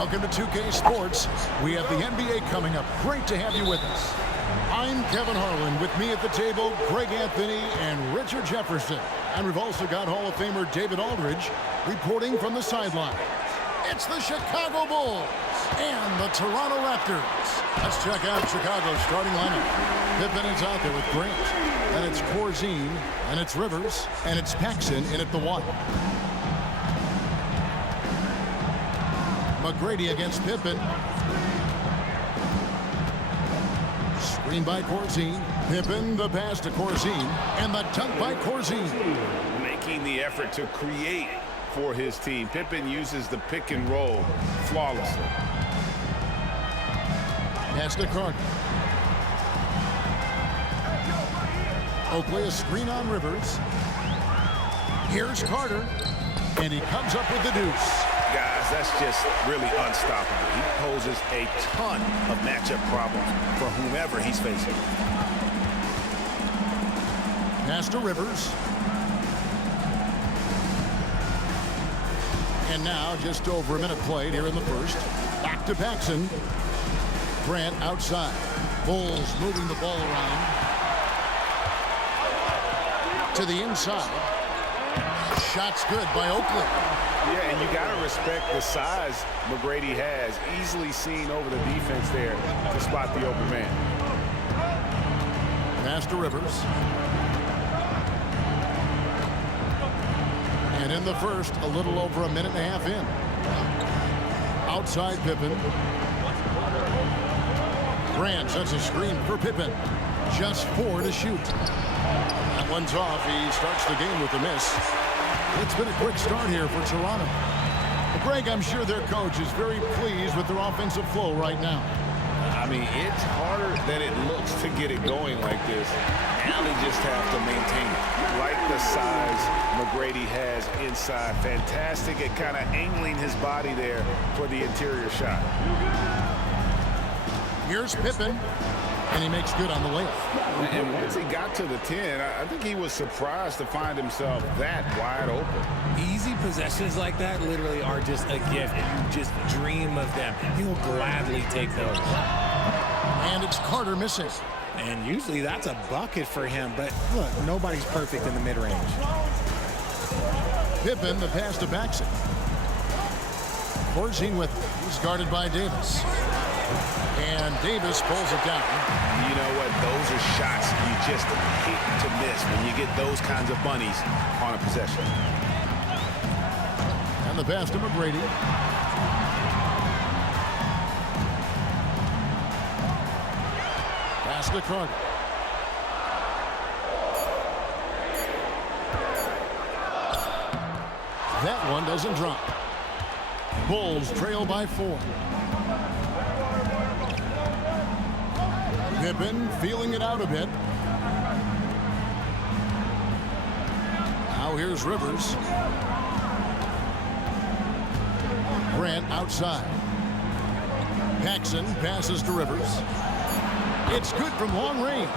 Welcome to 2K Sports. We have the NBA coming up. Great to have you with us. I'm Kevin Harlan. With me at the table, Greg Anthony and Richard Jefferson. And we've also got Hall of Famer David Aldridge reporting from the sideline. It's the Chicago Bulls and the Toronto Raptors. Let's check out Chicago's starting lineup. Pippen is out there with Grant. And it's Corzine. And it's Rivers. And it's Paxson in at the 1. McGrady against Pippen. Screen by Corzine. Pippen, the pass to Corzine. And the dunk by Corzine. Making the effort to create for his team. Pippen uses the pick and roll flawlessly. Pass to Carter. Oakley, a screen on Rivers. Here's Carter. And he comes up with the deuce. Guys, that's just really unstoppable. He poses a ton of matchup problems for whomever he's facing. Pass to Rivers. And now just over a minute played here in the first. Back to Paxson. Grant outside. Bulls moving the ball around. To the inside. Shot's good by Oakley. Yeah, and you got to respect the size McGrady has. Easily seen over the defense there to spot the open man. Pass to Rivers. And in the first, a little over a minute and a half in. Outside Pippen. Grant sets a screen for Pippen. Just 4 to shoot. That one's off. He starts the game with a miss. It's been a quick start here for Toronto. Well, Greg, I'm sure their coach is very pleased with their offensive flow right now. I mean, it's harder than it looks to get it going like this. Now they just have to maintain it. Like the size McGrady has inside. Fantastic at kind of angling his body there for the interior shot. Here's Pippen. And he makes good on the layup. And once he got to the 10, I think he was surprised to find himself that wide open. Easy possessions like that literally are just a gift. You just dream of them. He'll gladly take those. And it's Carter missing. And usually that's a bucket for him. But look, nobody's perfect in the mid-range. Pippen, the pass to Paxson. Corzine with it. He's guarded by Davis. And Davis pulls it down. You know what? Those are shots you just hate to miss when you get those kinds of bunnies on a possession. And the pass to McGrady. Pass to Carter. That one doesn't drop. Bulls trail by 4. Pippen feeling it out a bit. Now here's Rivers. Grant outside. Paxson passes to Rivers. It's good from long range.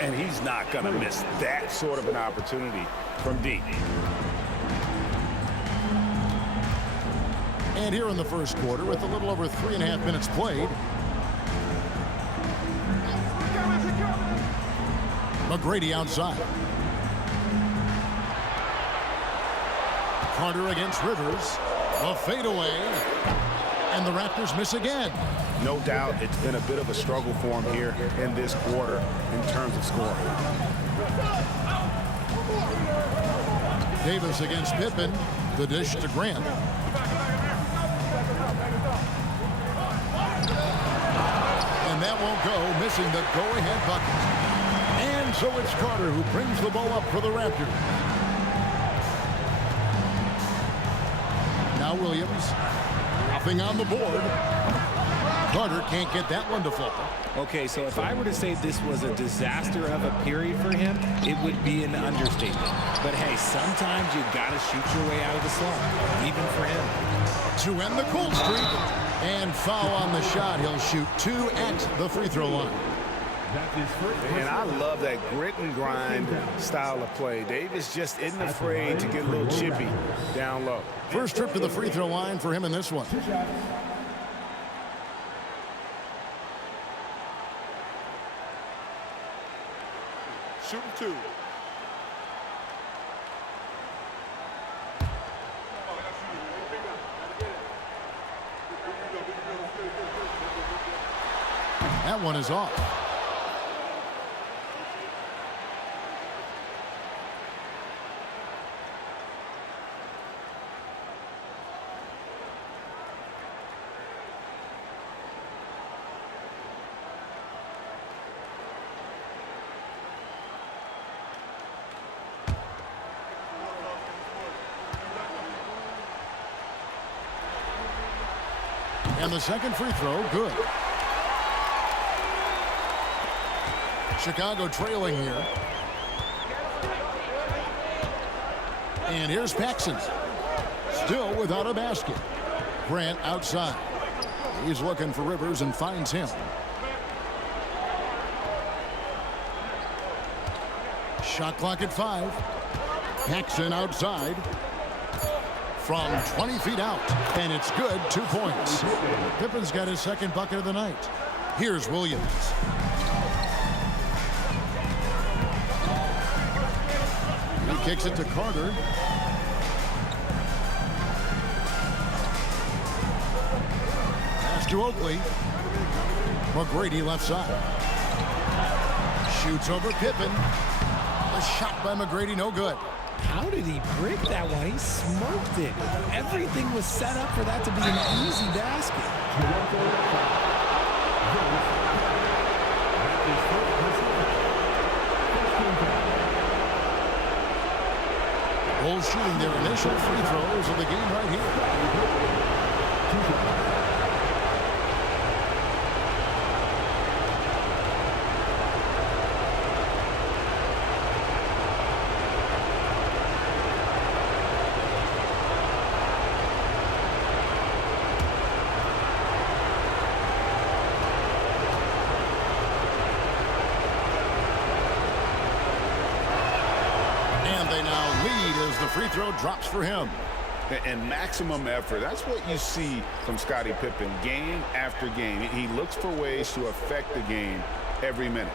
And he's not going to miss that sort of an opportunity from deep. And here in the first quarter, with a little over 3.5 minutes played, McGrady outside. Carter against Rivers. A fadeaway. And the Raptors miss again. No doubt it's been a bit of a struggle for him here in this quarter in terms of scoring. Davis against Pippen. The dish to Grant. And that won't go, missing the go-ahead bucket. And so it's Carter who brings the ball up for the Raptors. Now Williams. Nothing on the board. Carter can't get that one to fall. Okay, so if I were to say this was a disaster of a period for him, it would be an understatement. But hey, sometimes you got to shoot your way out of the slump, even for him. To end the cool streak. And foul on the shot. He'll shoot 2 at the free throw line. And I love that grit and grind style of play. Davis just isn't afraid to get a little chippy down low. First trip to the free throw line for him in this one. shooting 2. That one is off. And the second free throw, good. Chicago trailing here. And here's Paxson. Still without a basket. Grant outside. He's looking for Rivers and finds him. Shot clock at 5. Paxson outside. From 20 feet out. And it's good. 2 points. Pippen's got his second bucket of the night. Here's Williams. He kicks it to Carter. Pass to Oakley. McGrady left side. Shoots over Pippen. A shot by McGrady, no good. How did he break that one? He smoked it. Everything was set up for that to be an easy basket. Bulls shooting their initial free throws of the game right here. The free throw drops for him. And maximum effort. That's what you see from Scottie Pippen game after game. He looks for ways to affect the game every minute.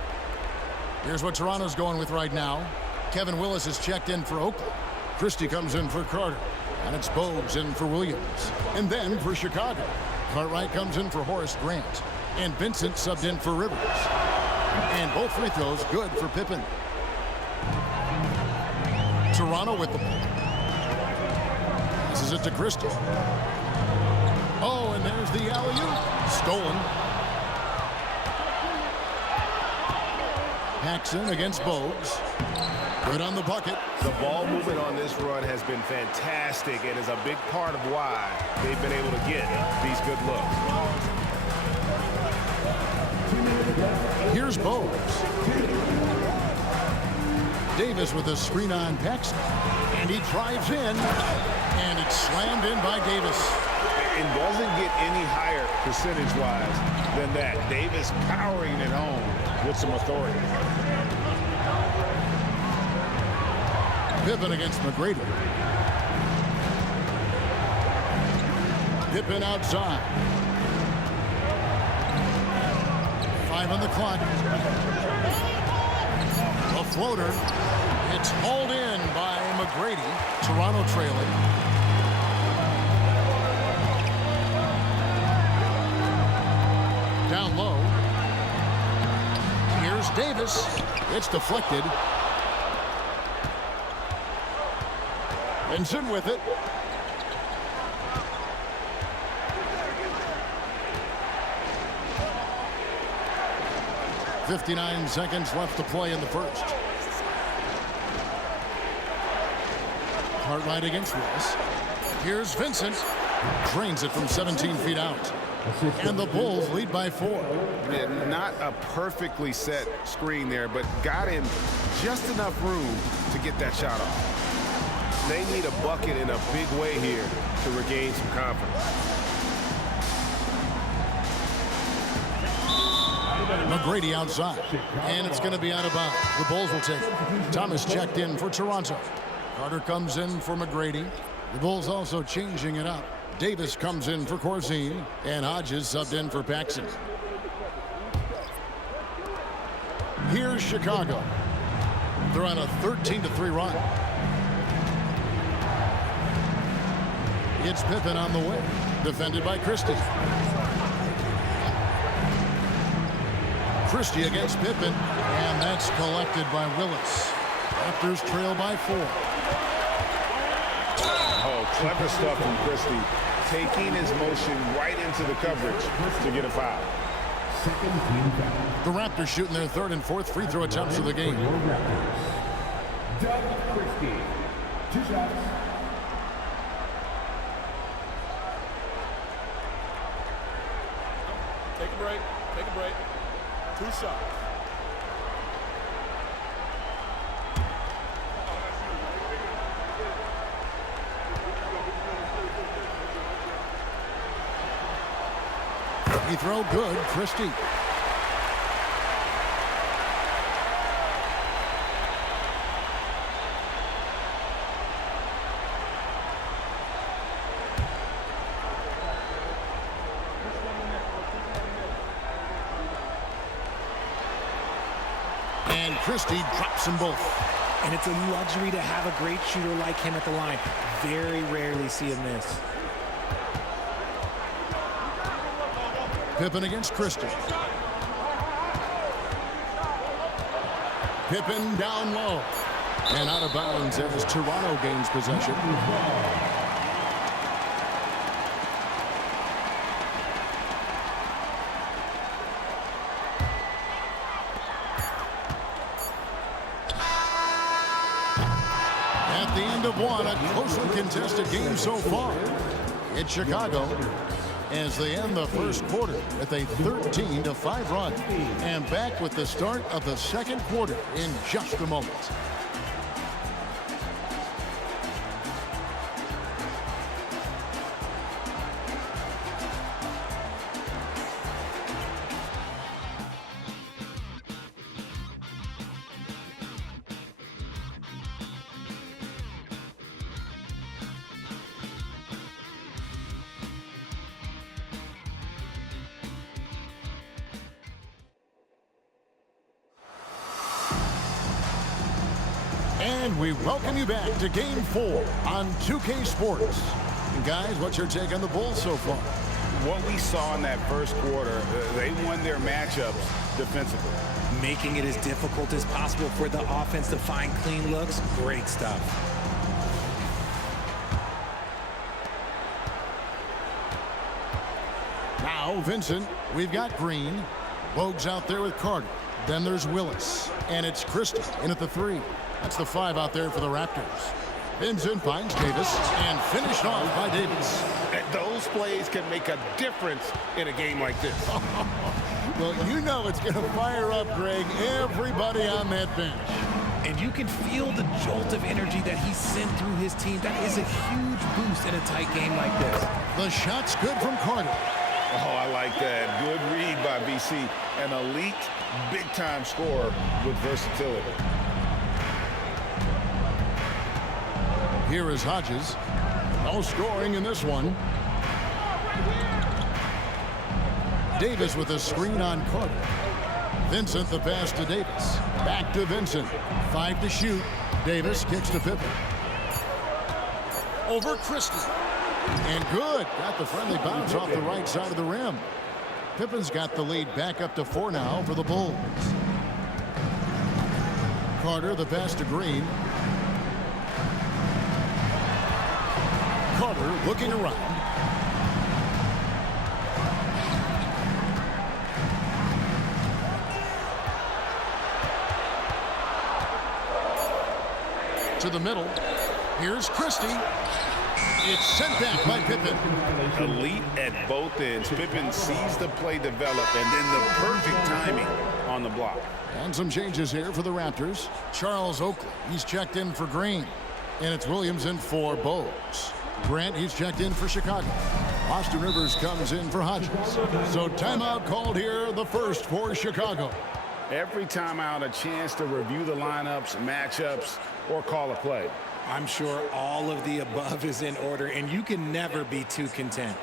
Here's what Toronto's going with right now. Kevin Willis is checked in for Oakland. Christie comes in for Carter. And it's Bogues in for Williams. And then for Chicago, Cartwright comes in for Horace Grant. And Vincent subbed in for Rivers. And both free throws good for Pippen. Toronto with the ball. This is it to Christie. Oh, and there's the alley-oop. Stolen. Paxson against Bogues. Good on the bucket. The ball movement on this run has been fantastic and is a big part of why they've been able to get these good looks. Here's Bogues. Davis with a screen on Paxson. And he drives in. And it's slammed in by Davis. It doesn't get any higher percentage-wise than that. Davis powering it home with some authority. Pippen against McGrady. Pippen outside. 5 on the clock. A floater. It's hauled in by McGrady. Toronto trailing. Down low. Here's Davis. It's deflected. Vincent with it. .59 seconds left to play in the first. Cartwright against Willis. Here's Vincent. Drains it from 17 feet out. And the Bulls lead by 4. Yeah, not a perfectly set screen there, but got in just enough room to get that shot off. They need a bucket in a big way here to regain some confidence. McGrady outside. And it's going to be out of bounds. The Bulls will take it. Thomas checked in for Toronto. Carter comes in for McGrady. The Bulls also changing it up. Davis comes in for Corzine. And Hodges subbed in for Paxson. Here's Chicago. They're on a 13-3 run. It's Pippen on the way. Defended by Christie. Christie against Pippen. And that's collected by Willis. Raptors trail by 4. Oh, clever stuff from Christie. Taking his motion right into the coverage to get a foul. The Raptors shooting their third and fourth free throw attempts of the game. Doug Christie, 2 shots. Take a break. Take a break. 2 shots. Free throw good. Christie. And Christie drops them both. And it's a luxury to have a great shooter like him at the line. Very rarely see him miss. Pippen against Christie. Pippen down low. And out of bounds as Toronto gains possession. At the end of one, a closely contested game so far. It's Chicago as they end the first quarter with a 13-5 run. And back with the start of the second quarter in just a moment. And we welcome you back to Game 4 on 2K Sports. And guys, what's your take on the Bulls so far? What we saw in that first quarter, they won their matchups defensively. Making it as difficult as possible for the offense to find clean looks. Great stuff. Now Vincent, we've got Green. Bogue's out there with Carter. Then there's Willis. And it's Christie in at the 3. That's the 5 out there for the Raptors. Vincent finds Davis and finished off by Davis. Those plays can make a difference in a game like this. Well, you know it's going to fire up, Greg, everybody on that bench. And you can feel the jolt of energy that he sent through his team. That is a huge boost in a tight game like this. The shot's good from Carter. Oh, I like that. Good read by BC. An elite, big-time scorer with versatility. Here is Hodges. No scoring in this one. Davis with a screen on Carter. Vincent the pass to Davis. Back to Vincent. 5 to shoot. Davis kicks to Pippen. Over Christie. And good. Got the friendly bounce off the right side of the rim. Pippen's got the lead back up to 4 now for the Bulls. Carter the pass to Green. Carter looking around. To the middle. Here's Christie. It's sent back by Pippen. Elite at both ends. Pippen sees the play develop and then the perfect timing on the block. And some changes here for the Raptors. Charles Oakley, he's checked in for Green. And it's Williams in for Bogues. Grant, he's checked in for Chicago. Austin Rivers comes in for Hodges. So timeout called here, the first for Chicago. Every timeout, a chance to review the lineups, matchups, or call a play. I'm sure all of the above is in order, and you can never be too content.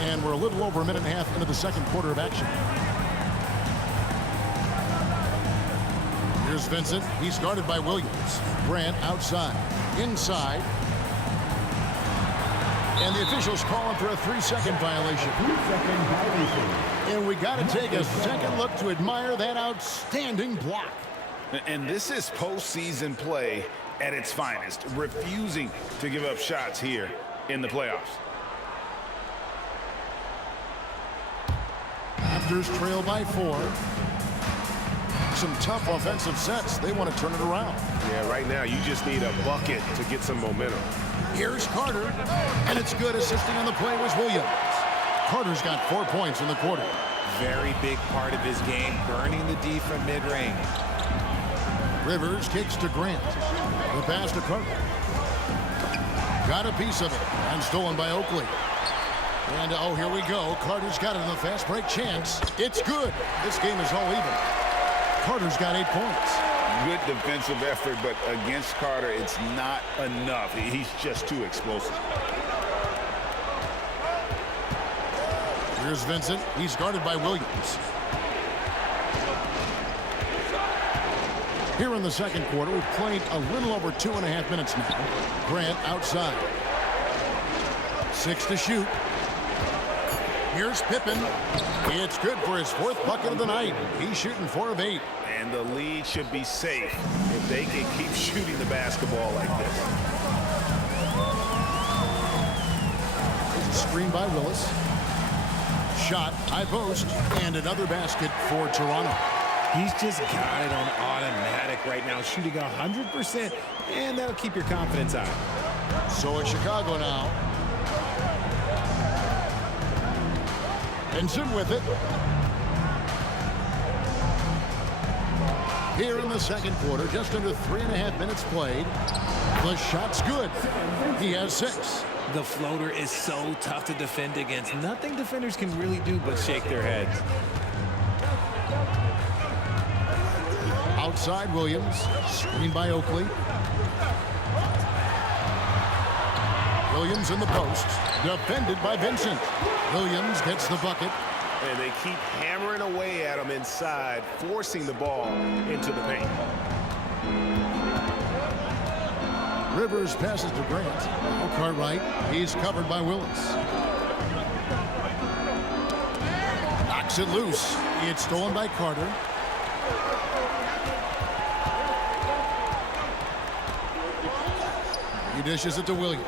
And we're a little over a minute and a half into the second quarter of action. Here's Vincent. He's guarded by Williams. Grant outside. Inside. And the officials calling for a 3-second violation. 3-second violation. And we got to take a second look to admire that outstanding block. And this is postseason play at its finest, refusing to give up shots here in the playoffs. Raptors trail by 4. Some tough offensive sets. They want to turn it around. Yeah, right now you just need a bucket to get some momentum. Here's Carter, and it's good. Assisting on the play was Williams. Carter's got 4 points in the quarter. Very big part of his game, burning the D from mid-range. Rivers kicks to Grant. The pass to Carter. Got a piece of it, and stolen by Oakley. And, oh, here we go. Carter's got it in the fast break chance. It's good. This game is all even. Carter's got 8 points. Good defensive effort, but against Carter, it's not enough. He's just too explosive. Here's Vincent. He's guarded by Williams. Here in the second quarter, we've played a little over 2.5 minutes now. Grant outside. 6 to shoot. Here's Pippen. It's good for his 4th bucket of the night. He's shooting 4 of 8. And the lead should be safe if they can keep shooting the basketball like this. There's a screen by Willis. Shot, high post, and another basket for Toronto. He's just got it on automatic right now, shooting 100%, and that'll keep your confidence high. So it's Chicago now. Vincent with it. Here in the second quarter, just under 3.5 minutes played. The shot's good. He has 6. The floater is so tough to defend against. Nothing defenders can really do but shake their heads. Outside Williams. Screen by Oakley. Williams in the post. Defended by Vincent. Williams gets the bucket. And they keep hammering away at him inside, forcing the ball into the paint. Rivers passes to Grant. Now Cartwright. He's covered by Willis. Knocks it loose. It's stolen by Carter. He dishes it to Williams.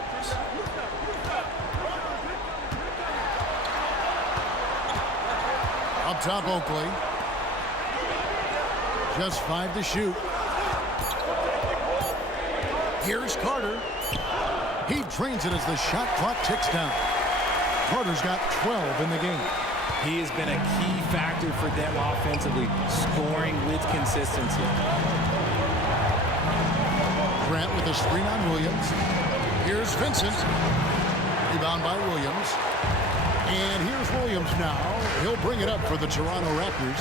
Up top, Oakley. Just 5 to shoot. Here's Carter. He drains it as the shot clock ticks down. Carter's got 12 in the game. He has been a key factor for them offensively, scoring with consistency. Grant with a screen on Williams. Here's Vincent. Rebound by Williams. And here's Williams now. He'll bring it up for the Toronto Raptors.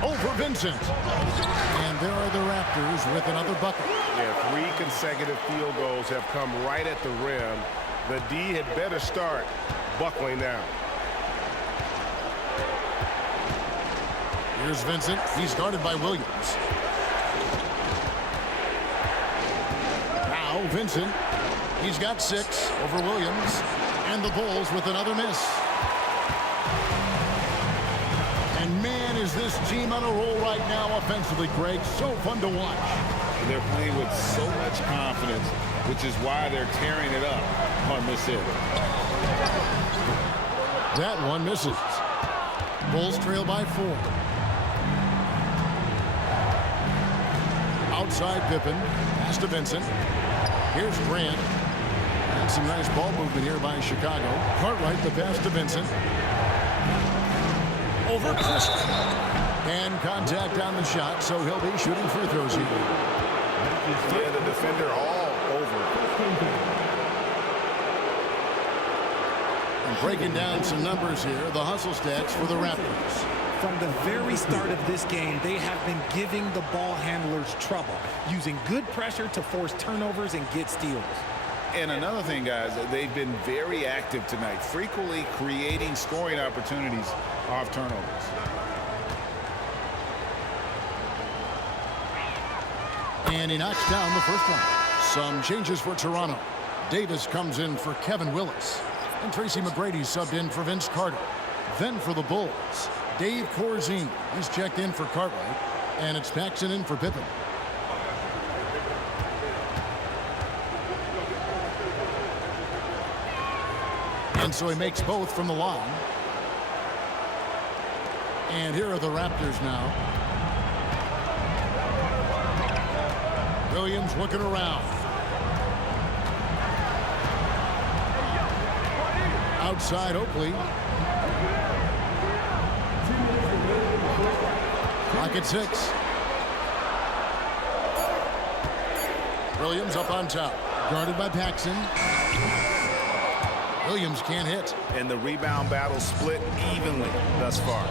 Over Vincent. And there are the Raptors with another bucket. Yeah, 3 consecutive field goals have come right at the rim. The D had better start buckling down. Here's Vincent. He's guarded by Williams. Now Vincent. He's got 6 over Williams. And the Bulls with another miss. And man, is this team on a roll right now offensively, Greg. So fun to watch. They're playing with so much confidence, which is why they're tearing it up on this end. That one misses. Bulls trail by 4. Outside Pippen. Pass to Vincent. Here's Grant. And some nice ball movement here by Chicago. Cartwright, the pass to Vincent. Over Christian. And contact on the shot, so he'll be shooting free throws here. Yeah, the defender all over. And breaking down some numbers here, the hustle stats for the Raptors. From the very start of this game, they have been giving the ball handlers trouble, using good pressure to force turnovers and get steals. And another thing, guys, they've been very active tonight, frequently creating scoring opportunities off turnovers. And he knocks down the first one. Some changes for Toronto. Davis comes in for Kevin Willis. And Tracy McGrady subbed in for Vince Carter. Then for the Bulls, Dave Corzine. He's checked in for Cartwright. And it's Paxson in for Pippen. And so he makes both from the line. And here are the Raptors now. Williams looking around. Outside Oakley. Clock at 6. Williams up on top. Guarded by Paxson. Williams can't hit. And the rebound battle split evenly thus far.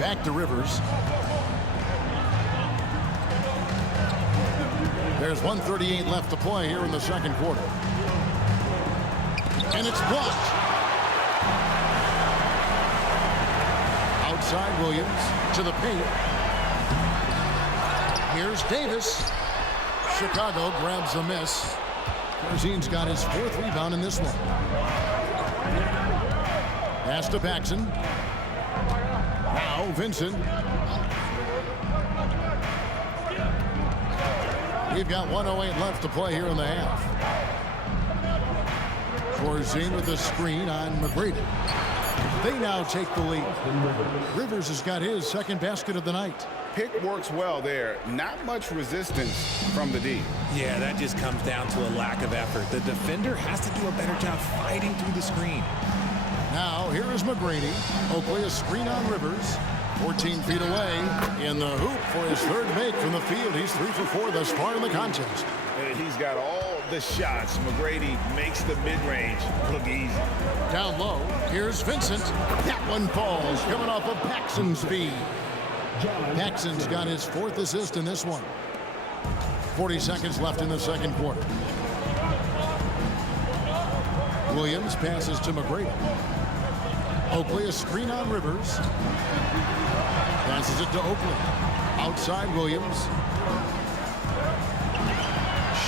Back to Rivers. There's 1:38 left to play here in the second quarter. And it's blocked. Outside Williams to the paint. Here's Davis. Chicago grabs the miss. Corzine's got his 4th rebound in this one. Pass to Paxson. Now Vincent. We've got 1:08 left to play here in the half. Corzine with the screen on McGrady. They now take the lead. Rivers has got his second basket of the night. Pick works well there. Not much resistance from the D. Yeah, that just comes down to a lack of effort. The defender has to do a better job fighting through the screen. Now, here is McGrady. Oakley, a screen on Rivers. 14 feet away in the hoop for his 3rd make from the field. He's 3 for 4 thus far in the contest. And he's got all the shots. McGrady makes the mid-range look easy. Down low, here's Vincent. That one falls, coming off of Paxson's feed. Paxson's got his 4th assist in this one. 40 seconds left in the second quarter. Williams passes to McGrady. Oakley, a screen on Rivers. Passes it to Oakley. Outside Williams.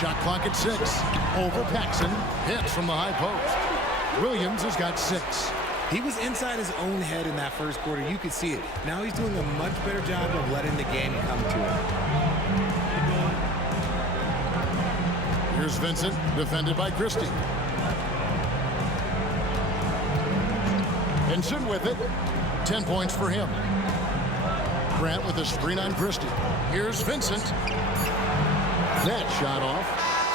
Shot clock at 6. Over Paxson. Hits from the high post. Williams has got 6. He was inside his own head in that first quarter. You could see it. Now he's doing a much better job of letting the game come to him. Here's Vincent, defended by Christie. Vincent with it. 10 points for him. Grant with a screen on Christie. Here's Vincent. That shot off.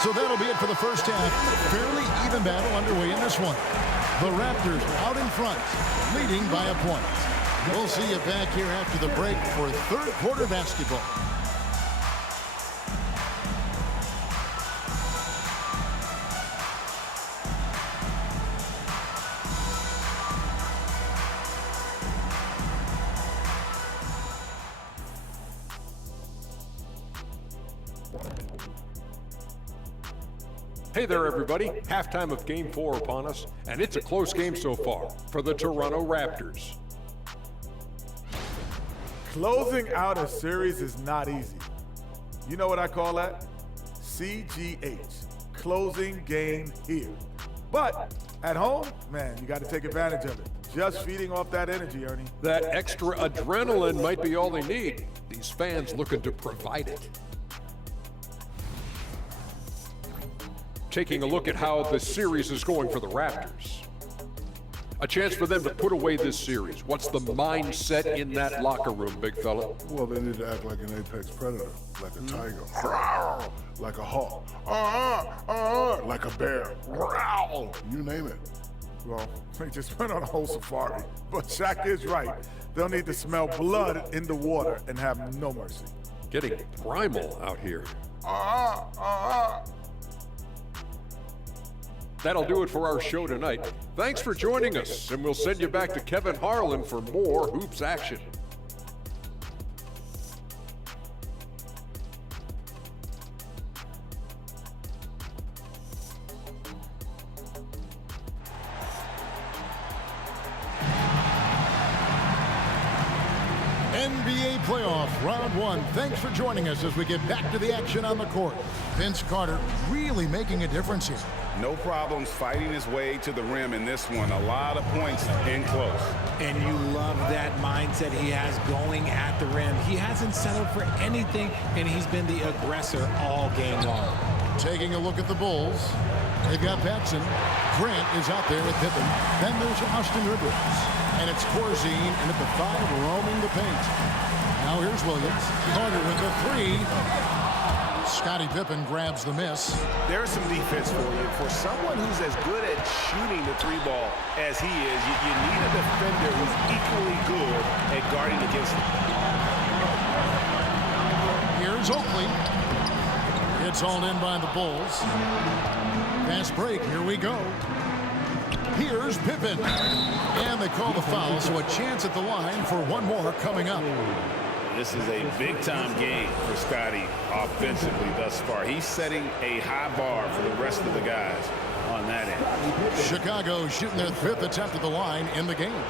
So that'll be it for the first half. Fairly even battle underway in this one. The Raptors out in front, leading by a point. We'll see you back here after the break for 3rd quarter basketball. Hey there, everybody. Halftime of Game 4 upon us, and it's a close game so far for the Toronto Raptors. Closing out a series is not easy. You know what I call that? CGH, closing game here. But at home, man, you got to take advantage of it. Just feeding off that energy, Ernie. That extra adrenaline might be all they need. These fans looking to provide it. Taking a look at how the series is going for the Raptors. A chance for them to put away this series. What's the mindset in that locker room, big fella? Well, they need to act like an apex predator, like a tiger, like a hawk, like a bear, you name it. Well, they just went on a whole safari. But Shaq is right. They'll need to smell blood in the water and have no mercy. Getting primal out here. That'll do it for our show tonight. Thanks for joining us, and we'll send you back to Kevin Harlan for more hoops action. NBA playoff round one. Thanks for joining us as we get back to the action on the court. Vince Carter really making a difference here. No problems fighting his way to the rim in this one. A lot of points in close. And you love that mindset he has going at the rim. He hasn't settled for anything, and he's been the aggressor all game long. Taking a look at the Bulls. They've got Paxson. Grant is out there with Pippen. Then there's Austin Rivers. And it's Corzine, and at the 5, roaming the paint. Now here's Williams. Carter with the 3. Scottie Pippen grabs the miss. There's some defense for you. For someone who's as good at shooting the 3 ball as he is, you need a defender who's equally good at guarding against him. Here's Oakley. It's hauled in by the Bulls. Fast break. Here we go. Here's Pippen. And they call the foul, so a chance at the line for one more coming up. This is a big-time game for Scottie offensively thus far. He's setting a high bar for the rest of the guys on that end. Chicago shooting their 5th attempt at the line in the game.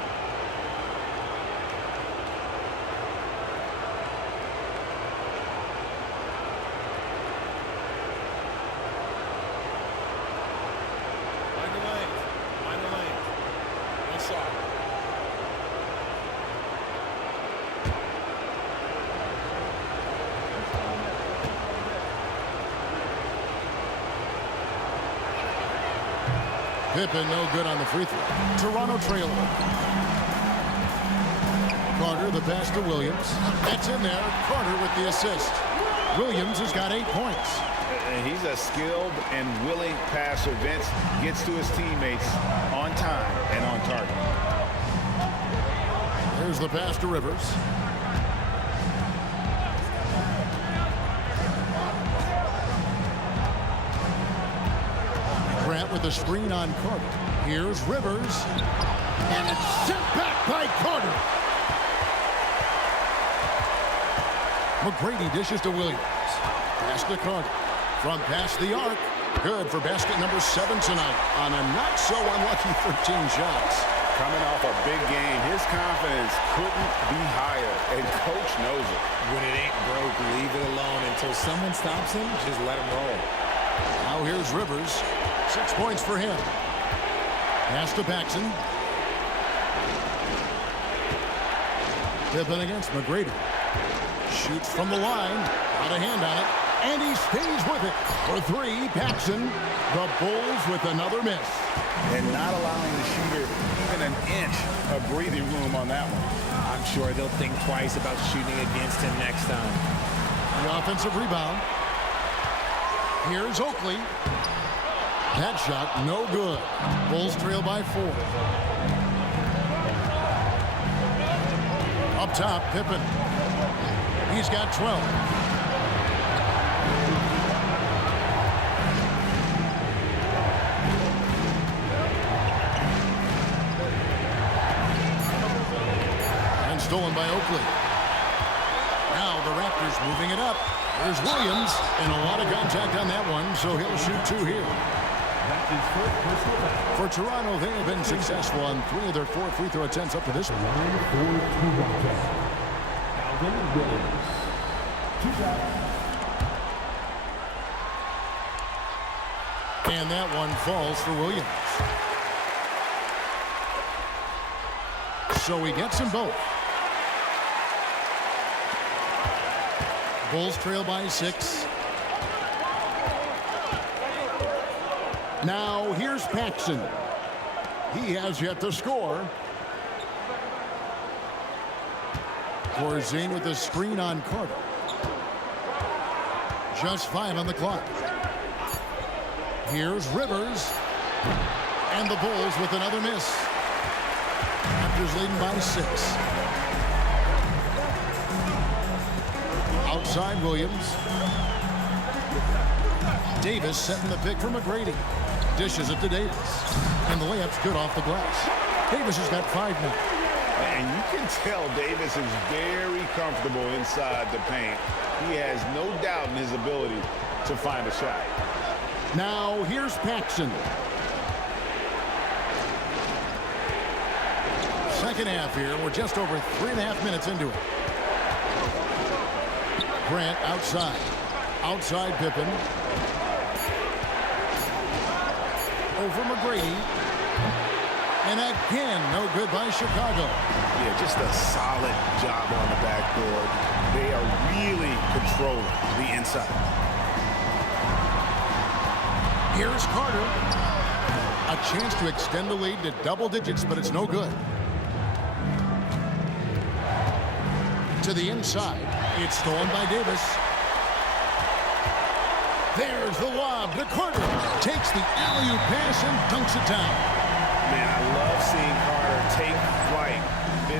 Pippen no good on the free throw. Toronto trailing. Carter the pass to Williams. That's in there. Carter with the assist. Williams has got 8 points. And he's a skilled and willing passer. Vince gets to his teammates on time and on target. Here's the pass to Rivers. Grant with the screen on Carter. Here's Rivers. And it's sent back by Carter. McGrady dishes to Williams. Pass to Carter. From past the arc. Good for basket number 7 tonight on a not-so-unlucky 13 shots. Coming off a big game, his confidence couldn't be higher, and Coach knows it. When it ain't broke, leave it alone. Until someone stops him, just let him roll. Now here's Rivers. 6 points for him. Pass to Paxson. Pippen against McGrady. Shoots from the line. Got a hand on it. And he stays with it. For 3, Paxson. The Bulls with another miss. And not allowing the shooter even an inch of breathing room on that one. I'm sure they'll think twice about shooting against him next time. The offensive rebound. Here's Oakley. That shot no good. Bulls trail by 4. Up top, Pippen. He's got 12. Stolen by Oakley. Now the Raptors moving it up. There's Williams, and a lot of contact on that one, so he'll shoot 2 here. For Toronto, they have been successful on 3 of their 4 free throw attempts up to this one. And that one falls for Williams. So he gets them both. Bulls trail by 6. Now here's Paxson. He has yet to score. Corzine with the screen on Carter. Just 5 on the clock. Here's Rivers. And the Bulls with another miss. Raptors leading by 6. Outside Williams. Davis setting the pick for McGrady. Dishes it to Davis. And the layup's good off the glass. Davis has got 5 now. And you can tell Davis is very comfortable inside the paint. He has no doubt in his ability to find a shot. Now here's Paxson. Second half here. We're just over 3.5 minutes into it. Grant outside. Outside Pippen. Over McGrady. And again, no good by Chicago. Yeah, just a solid job on the backboard. They are really controlling the inside. Here's Carter. A chance to extend the lead to double digits, but it's no good. To the inside. It's stolen by Davis. There's the lob to Carter. Takes the alley-oop pass and dunks it down. Man, I love seeing Carter take flight.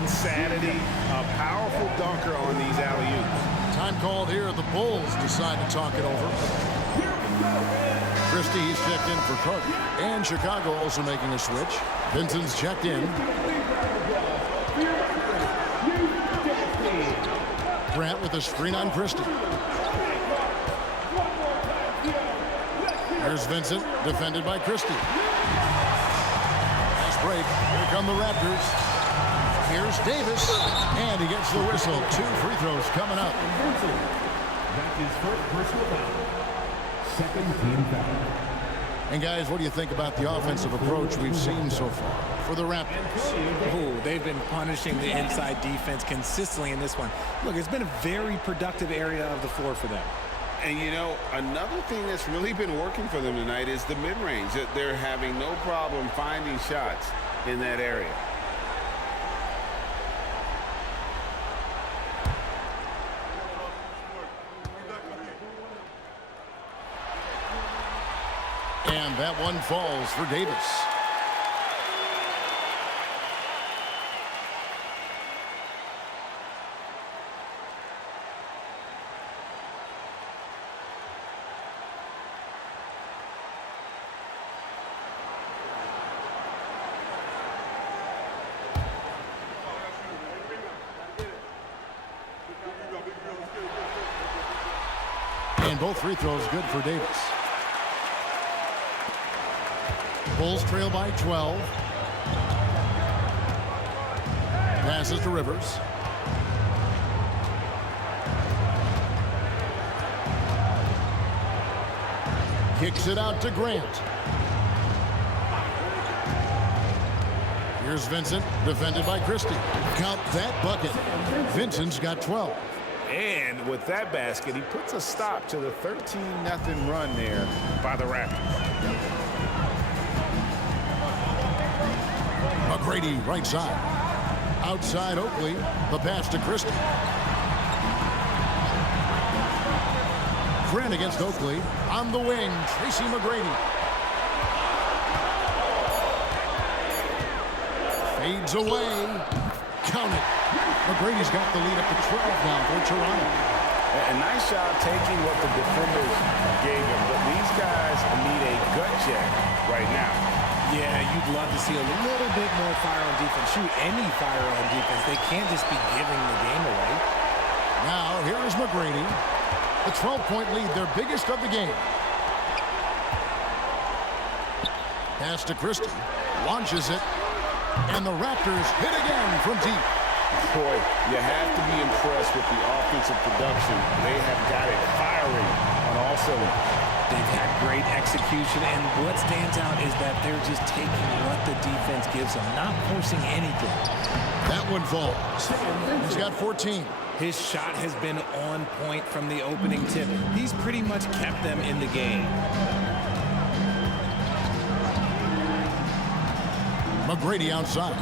Insanity, a powerful dunker on these alley-oops. Time called here. The Bulls decide to talk it over. Christie, he's checked in for Carter. And Chicago also making a switch. Vincent's checked in. Grant with a screen on Christie. Here's Vincent, defended by Christie. Nice break. Here come the Raptors. Here's Davis, and he gets the whistle. 2 free throws coming up. That's his first personal foul. Second team foul. And guys, what do you think about the offensive approach we've seen so far for the Raptors? Oh, they've been punishing the inside defense consistently in this one. Look, it's been a very productive area of the floor for them. And, you know, another thing that's really been working for them tonight is the mid-range. They're having no problem finding shots in that area. And that one falls for Davis. And both free throws good for Davis. Bulls trail by 12. Passes to Rivers. Kicks it out to Grant. Here's Vincent, defended by Christie. Count that bucket. Vincent's got 12. And with that basket, he puts a stop to the 13-0 run there by the Raptors. McGrady right side. Outside Oakley. The pass to Christie. Grant against Oakley. On the wing, Tracy McGrady. Fades away. Count it. McGrady's got the lead up to 12 now for Toronto. A nice job taking what the defenders gave him, but these guys need a gut check right now. Yeah, you'd love to see a little bit more fire on defense. Shoot, any fire on defense. They can't just be giving the game away. Now, here is McGrady. The 12-point lead, their biggest of the game. Pass to Christie. Launches it. And the Raptors hit again from deep. Boy, you have to be impressed with the offensive production. They have got it firing on all cylinders. They've had great execution, and what stands out is that they're just taking what the defense gives them, not forcing anything. That one falls. He's got 14. His shot has been on point from the opening tip. He's pretty much kept them in the game. McGrady outside.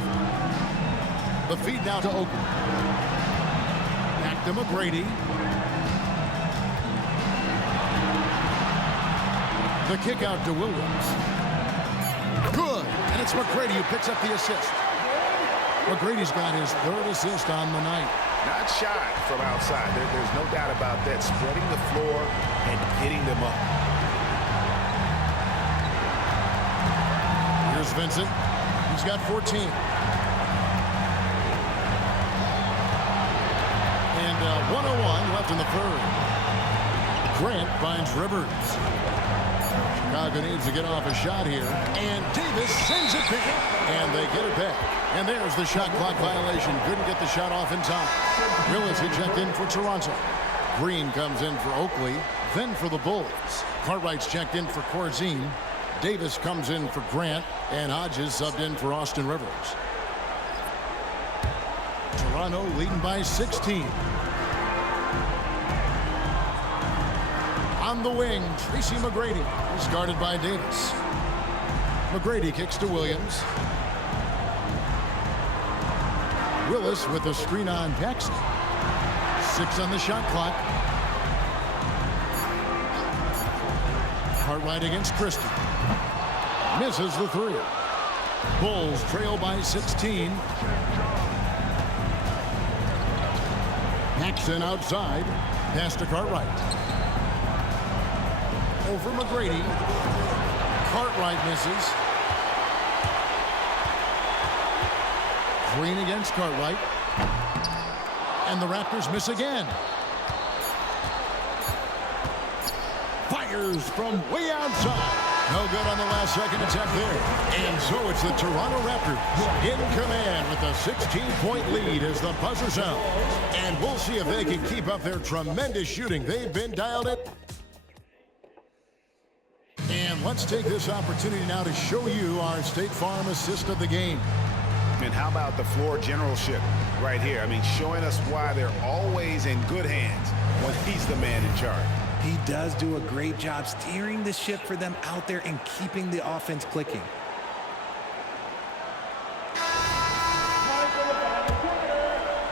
The feed now to Oakley. Back to McGrady. The kick out to Williams. Good. And it's McGrady who picks up the assist. McGrady's got his 3rd assist on the night. Not shy from outside. There's no doubt about that. Spreading the floor and getting them up. Here's Vincent. He's got 14. And 1:01 left in the 3rd. Grant finds Rivers. Chicago needs to get off a shot here. And Davis sends it back. And they get it back. And there's the shot clock violation. Couldn't get the shot off in time. Willis, he checked in for Toronto. Green comes in for Oakley, then for the Bulls. Cartwright's checked in for Corzine. Davis comes in for Grant, and Hodges subbed in for Austin Rivers. Toronto leading by 16. On the wing, Tracy McGrady is guarded by Davis. McGrady kicks to Williams. Willis with a screen on Paxson. 6 on the shot clock. Cartwright against Christie. Misses the 3. Bulls trail by 16. Paxson outside. Pass to Cartwright. Over McGrady. Cartwright misses. Green against Cartwright. And the Raptors miss again. Fires from way outside. No good on the last second attempt there. And so it's the Toronto Raptors in command with a 16-point lead as the buzzer sounds. And we'll see if they can keep up their tremendous shooting. They've been dialed in. And let's take this opportunity now to show you our State Farm assist of the game. And how about the floor generalship right here? I mean, showing us why they're always in good hands when he's the man in charge. He does do a great job steering the ship for them out there and keeping the offense clicking.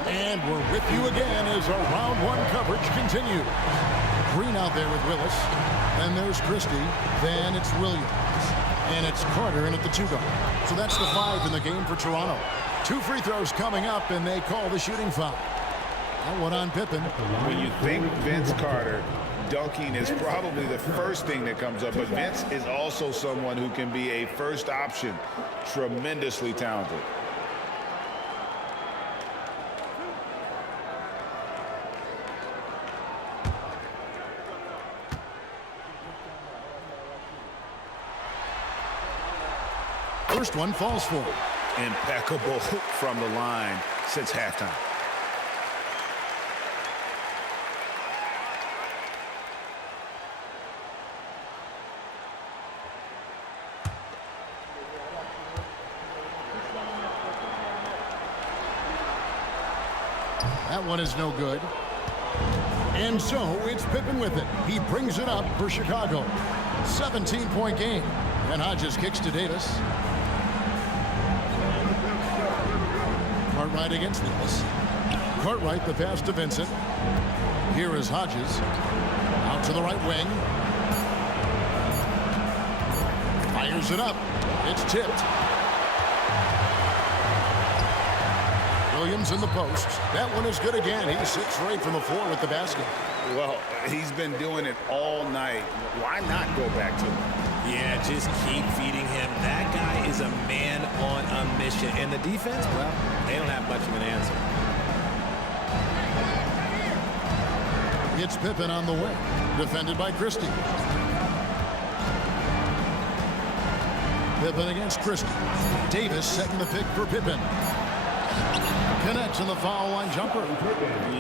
And we're with you again as our round 1 coverage continues. Green out there with Willis. Then there's Christie. Then it's Williams. And it's Carter in at the 2 guard. So that's the 5 in the game for Toronto. 2 free throws coming up, and they call the shooting foul. That one on Pippen. When you think Vince Carter, dunking is probably the first thing that comes up. But Vince is also someone who can be a first option. Tremendously talented. First one falls for him. Impeccable from the line since halftime. That one is no good. And so it's Pippen with it. He brings it up for Chicago. 17-point game. And Hodges kicks to Davis. Cartwright against Davis. Cartwright the pass to Vincent. Here is Hodges. Out to the right wing. Fires it up. It's tipped. Williams in the post. That one is good again. He's 6 for 8 from the floor with the basket. Well, he's been doing it all night. Why not go back to him? Yeah, just keep feeding him. That guy is a man on a mission. And the defense, well, they don't have much of an answer. It's Pippen on the wing. Defended by Christie. Pippen against Christie. Davis setting the pick for Pippen. Connects on the foul line jumper.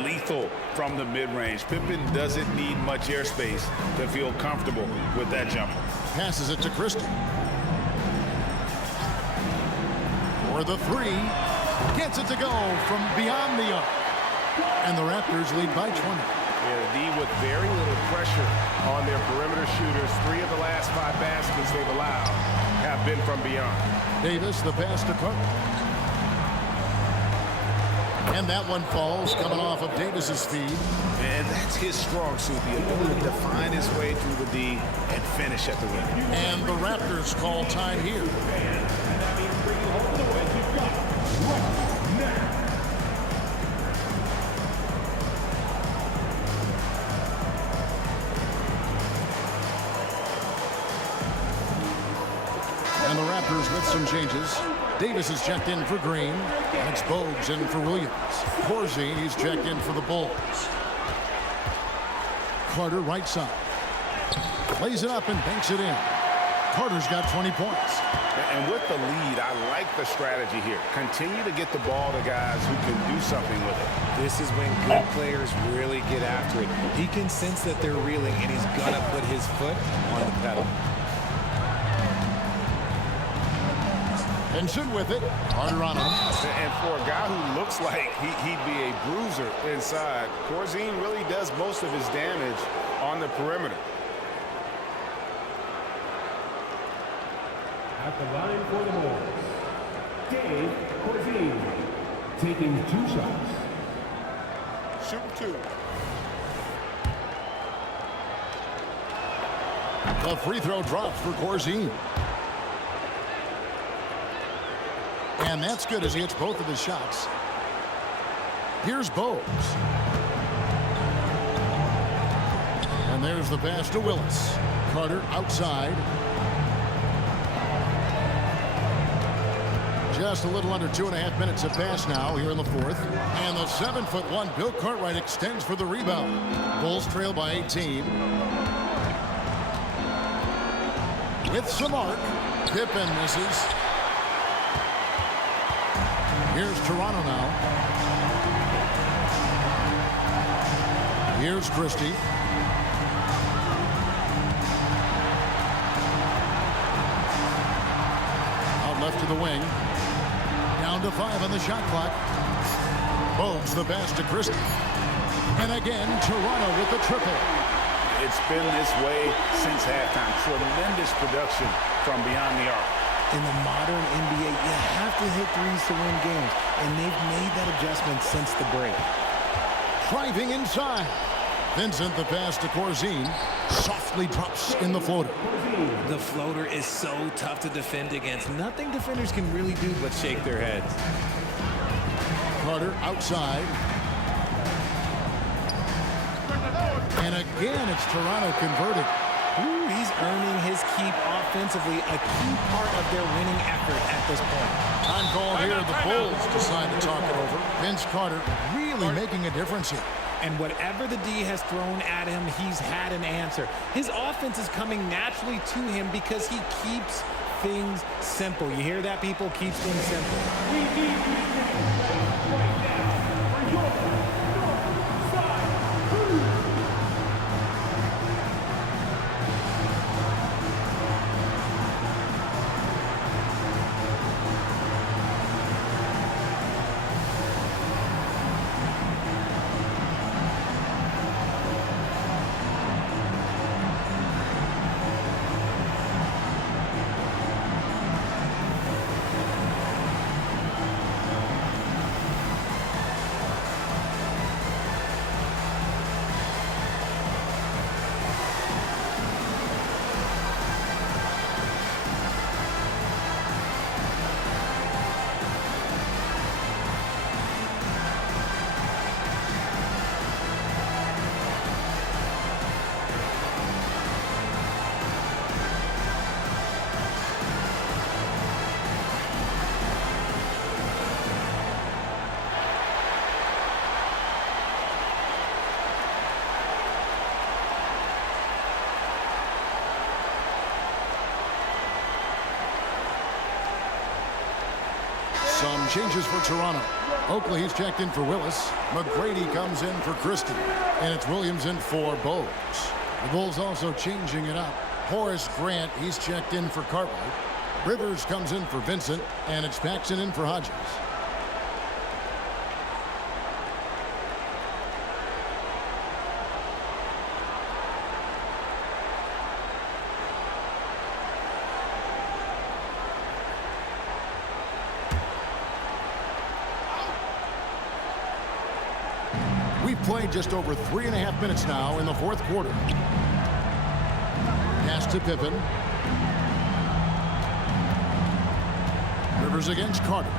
Lethal from the mid-range. Pippen doesn't need much airspace to feel comfortable with that jumper. Passes it to Christie. For the 3. Gets it to go from beyond the arc. And the Raptors lead by 20. Yeah, the D with very little pressure on their perimeter shooters. 3 of the last 5 baskets they've allowed have been from beyond. Davis, the pass to Carter. And that one falls, coming off of Davis's feed. And that's his strong suit, the ability to find his way through the D and finish at the rim. And the Raptors call time here. And the Raptors with some changes. Davis is checked in for Green. Alex Bogues in for Williams. Corzine, he's checked in for the Bulls. Carter right side. Lays it up and banks it in. Carter's got 20 points. And with the lead, I like the strategy here. Continue to get the ball to guys who can do something with it. This is when good players really get after it. He can sense that they're reeling, and he's going to put his foot on the pedal. Vincent with it. Carter on him. And for a guy who looks like he'd be a bruiser inside, Corzine really does most of his damage on the perimeter. At the line for the Bulls, Dave Corzine, taking 2 shots. Shooting 2. The free throw drops for Corzine. And that's good as he hits both of his shots. Here's Bowes. And there's the pass to Willis. Carter outside. Just a little under 2.5 minutes have passed now here in the fourth. And the 7'1" Bill Cartwright extends for the rebound. Bulls trail by 18. With some arc. Pippen misses. Here's Toronto now. Here's Christie. Out left to the wing. Down to 5 on the shot clock. Bowes the pass to Christie. And again, Toronto with the triple. It's been this way since halftime. Tremendous production from beyond the arc. In the modern NBA, you have to hit threes to win games, and they've made that adjustment since the break. Driving inside. Vincent the pass to Corzine. Softly drops in the floater. The floater is so tough to defend against. Nothing defenders can really do but shake their heads. Carter outside. And again, it's Toronto converting. Ooh, he's earning his keep offensively, a key part of their winning effort at this point. Time call here. The Bulls decide to talk it over. Vince Carter really making a difference here. And whatever the D has thrown at him, he's had an answer. His offense is coming naturally to him because he keeps things simple. You hear that, people? Keeps things simple. We need you right now for your North Side Crew. Some changes for Toronto. Oakley, he's checked in for Willis. McGrady comes in for Christie. And it's Williams in for Bowes. The Bulls also changing it up. Horace Grant, he's checked in for Cartwright. Rivers comes in for Vincent. And it's Paxson in for Hodges. We've played just over 3.5 minutes now in the fourth quarter. Pass to Pippen. Rivers against Carter.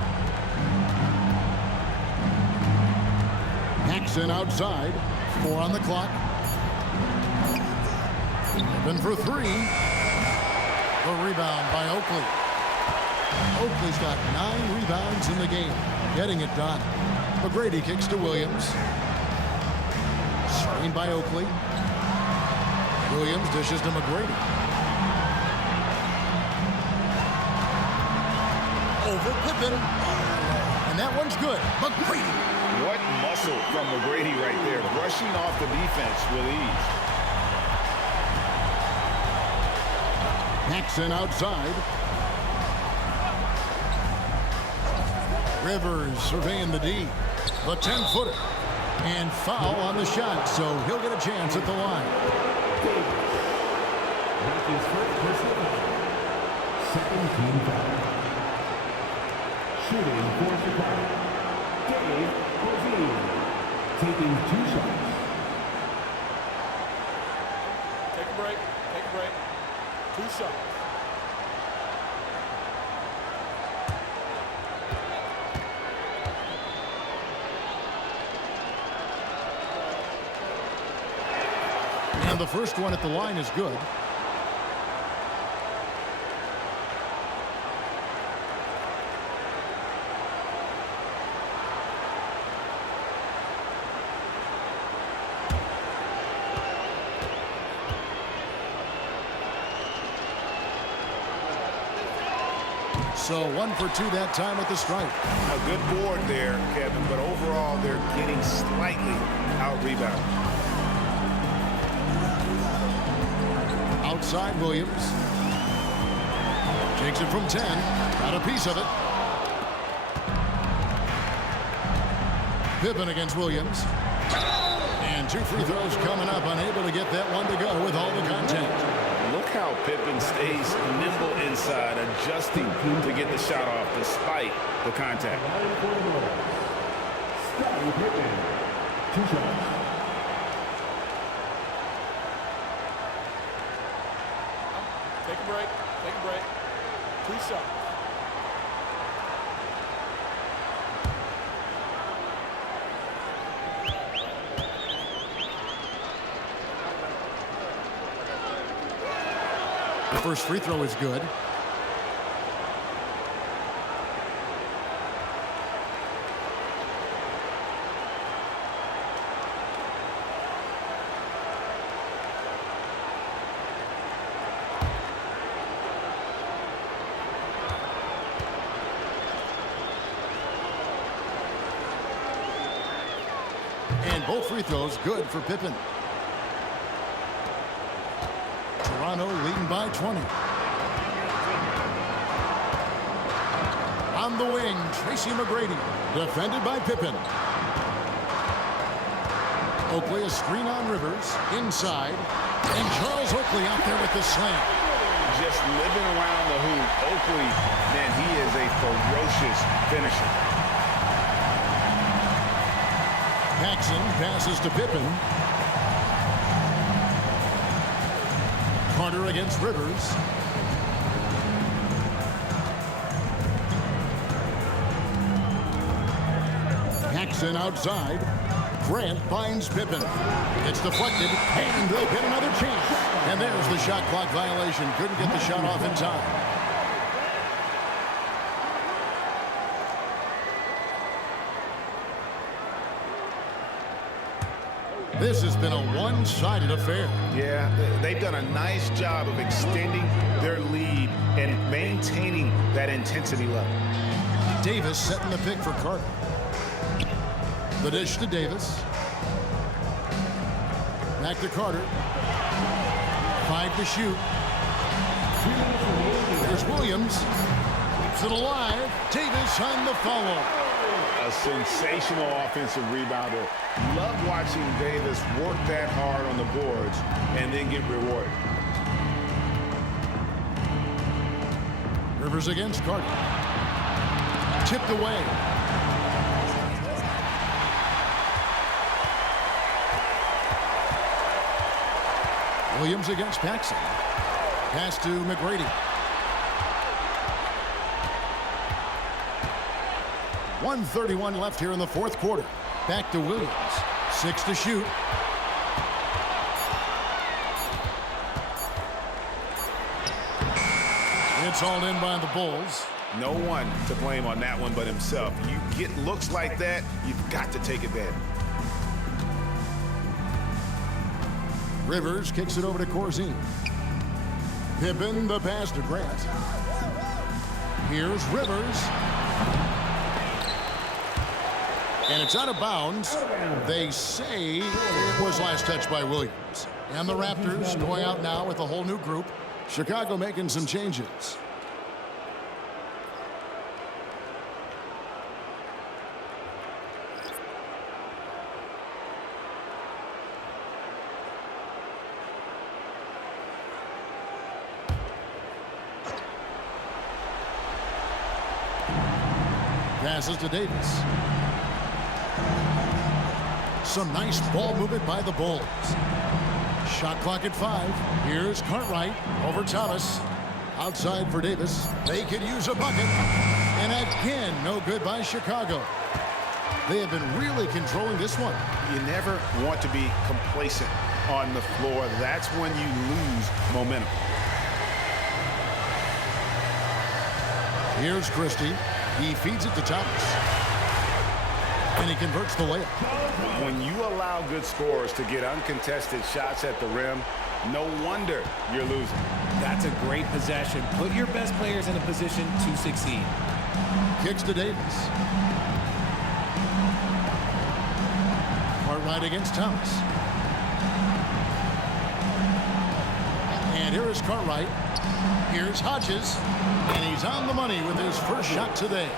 Paxson outside. 4 on the clock. Pippen for 3. The rebound by Oakley. Oakley's got 9 rebounds in the game. Getting it done. McGrady kicks to Williams. Screen by Oakley. Williams dishes to McGrady. over Pippen. And that one's good. McGrady. What muscle from McGrady right there, brushing off the defense with ease. Paxson outside. Rivers surveying the D. The 10-footer. And foul on the shot, so he'll get a chance at the line. His first personal foul. Second team foul. Shooting for Chicago. Dave Rosine. Taking 2 shots. Take a break. Take a break. 2 shots. And the first one at the line is good. So 1 for 2 that time with the strike. A good board there, Kevin, but overall they're getting slightly out-rebounded. Outside Williams. Takes it from 10. Got a piece of it. Pippen against Williams. And 2 free throws coming up. Unable to get that one to go with all the contact. Look how Pippen stays nimble inside, adjusting to get the shot off despite the contact. Scottie Pippen. 2 shots. Take a break. Take a break. 2 shots. The first free throw is good. And both free throws good for Pippen. Toronto leading by 20. On the wing, Tracy McGrady, defended by Pippen. Oakley a screen on Rivers, inside, and Charles Oakley out there with the slam. Just living around the hoop. Oakley, man, he is a ferocious finisher. Paxson passes to Pippen. Carter against Rivers. Paxson outside. Grant finds Pippen. It's deflected, and they'll get another chance. And there's the shot clock violation. Couldn't get the shot off in time. This has been a one-sided affair. Yeah, they've done a nice job of extending their lead and maintaining that intensity level. Davis setting the pick for Carter. The dish to Davis. Back to Carter. 5 to shoot. There's Williams. Keeps it alive. Davis on the follow. A sensational offensive rebounder. Love watching Davis work that hard on the boards and then get rewarded. Rivers against Carter. Tipped away. Williams against Paxson. Pass to McGrady. 1:31 left here in the fourth quarter. Back to Williams. 6 to shoot. It's all in by the Bulls. No one to blame on that one but himself. You get looks like that, you've got to take advantage. Rivers kicks it over to Corzine. Pippen the pass to Grant. Here's Rivers. It's out of bounds. They say it was last touched by Williams. And the Raptors going out now with a whole new group. Chicago making some changes. Passes to Davis. Some nice ball movement by the Bulls. Shot clock at 5. Here's Cartwright over Thomas. Outside for Davis. They could use a bucket. And again, no good by Chicago. They have been really controlling this one. You never want to be complacent on the floor. That's when you lose momentum. Here's Christie. He feeds it to Thomas. And he converts the layup. When you allow good scorers to get uncontested shots at the rim, no wonder you're losing. That's a great possession. Put your best players in a position to succeed. Kicks to Davis. Cartwright against Thomas. And here is Cartwright. Here's Hodges. And he's on the money with his first shot today.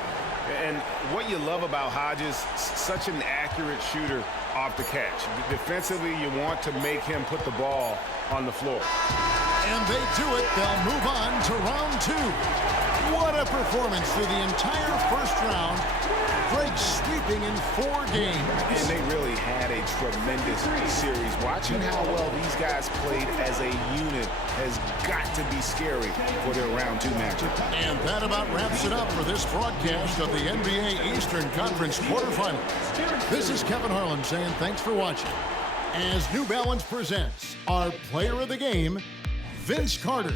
And what you love about Hodges, such an accurate shooter off the catch. Defensively, you want to make him put the ball on the floor. And they do it. They'll move on to round 2. What a performance through the entire first round. Greg sweeping in 4 games. And they really had a tremendous series. Watching how well these guys played as a unit has got to be scary for their round 2 matchup. And that about wraps it up for this broadcast of the NBA Eastern Conference quarterfinals. This is Kevin Harlan saying thanks for watching. As New Balance presents our player of the game, Vince Carter.